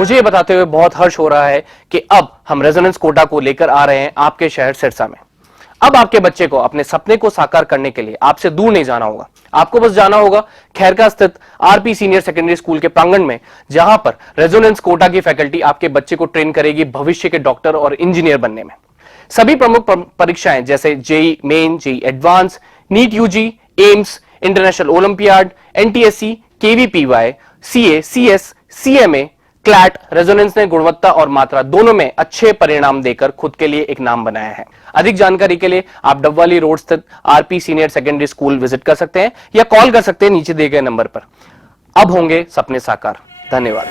मुझे ये बताते हुए बहुत हर्ष हो रहा है कि अब हम रेजोनेंस कोटा को लेकर आ रहे हैं आपके शहर सिरसा में। अब आपके बच्चे को अपने सपने को साकार करने के लिए आपसे दूर नहीं जाना होगा। आपको बस जाना होगा खैरका स्थित आरपी सीनियर सेकेंडरी स्कूल के प्रांगण में, जहां पर रेजोनेंस कोटा की फैकल्टी आपके बच्चे को ट्रेन करेगी भविष्य के डॉक्टर और इंजीनियर बनने में। सभी प्रमुख परीक्षाएं जैसे JEE main, JEE advanced, NEET UG, AIIMS, international olympiad, NTSC, KVPY, CA, CS, CMA, CLAT, Resonance ने गुणवत्ता और मात्रा दोनों में अच्छे परिणाम देकर खुद के लिए एक नाम बनाया है। अधिक जानकारी के लिए आप डबवाली रोड स्थित RP senior secondary school visit कर सकते हैं या कॉल कर सकते हैं नीचे दिए गए नंबर पर। अब होंगे सपने साकार। धन्यवाद।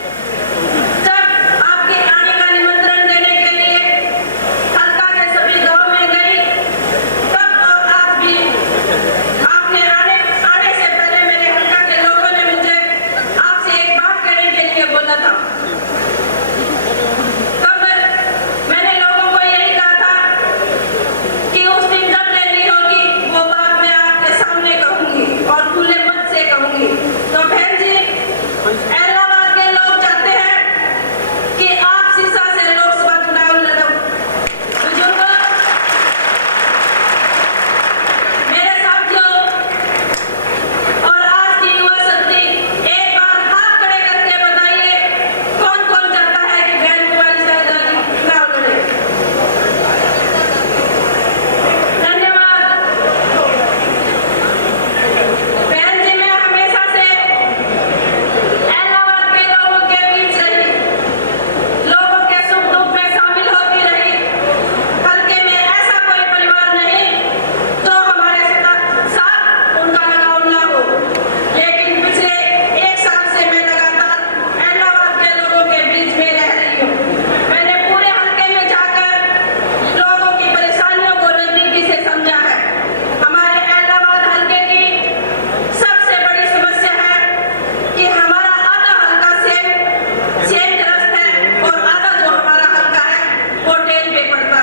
पड़ता